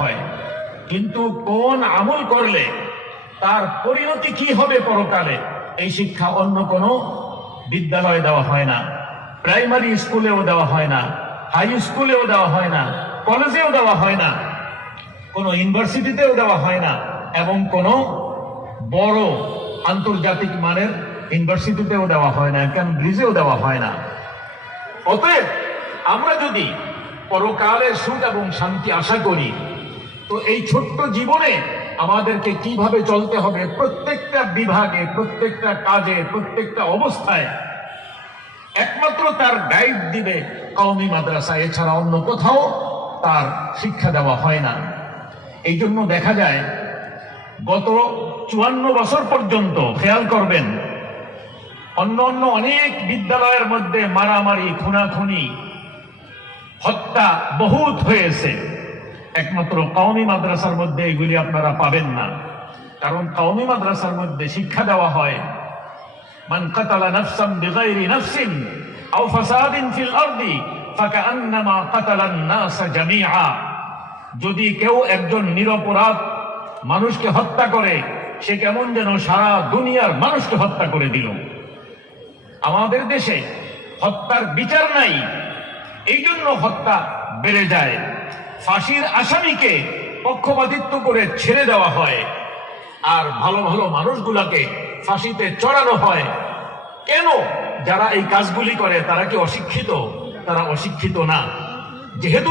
হয়, কিন্তু কোন আমল করলে তার পরিণতি কি হবে পরকালে এই শিক্ষা অন্য কোনো বিদ্যালয়ে দেওয়া হয় না, প্রাইমারি স্কুলেও দেওয়া হয় না, হাই স্কুলেও দেওয়া হয় না, কলেজেও দেওয়া হয় না, কোনো ইউনিভার্সিটিতেও দেওয়া হয় না, এবং কোনো বড় আন্তর্জাতিক মানের ইউনিভার্সিটিতেও দেওয়া হয় না, কেমব্রিজেও দেওয়া হয় না। অতএব আমরা যদি পরকালের সুখ এবং শান্তি আশা করি, তো এই ছোট্ট জীবনে আমাদেরকে কিভাবে চলতে হবে প্রত্যেকটা বিভাগে, প্রত্যেকটা কাজে, প্রত্যেকটা অবস্থায় একমাত্র তার গাইড দিবে কওমি মাদ্রাসা, এছাড়া অন্য কোথাও তার শিক্ষা দেওয়া হয় না। এই জন্য দেখা যায় গত 54 বছর পর্যন্ত, খেয়াল করবেন, অন্য অন্য অনেক বিদ্যালয়ের মধ্যে মারামারি, খুনাখুনি, হত্যা বহুত হয়েছে, একমাত্র কওমি মাদ্রাসার মধ্যে এগুলি আপনারা পাবেন না। কারণ কওমি মাদ্রাসার মধ্যে শিক্ষা দেওয়া হয় মান কাতালা নাফসান বিগাইরি নাফসিন আও ফাসাদিন ফিল আরদি ফাকান্নামা কাতালান নাস জামিআ। যদি কেউ একজন নিরপরাধ মানুষকে হত্যা করে, সে কেমন যেন সারা দুনিয়ার মানুষকে হত্যা করে দিল। আমাদের দেশে হত্যার বিচার নাই, এই জন্য হত্যা বেড়ে যায়। ফাঁসির আসামিকে পক্ষপাতিত্ব করে ছেড়ে দেওয়া হয়, আর ভালো ভালো মানুষগুলাকে ফাঁসিতে চড়ানো হয়। কেন? যারা এই কাজগুলি করে তারা কি অশিক্ষিত? তারা অশিক্ষিত না, যেহেতু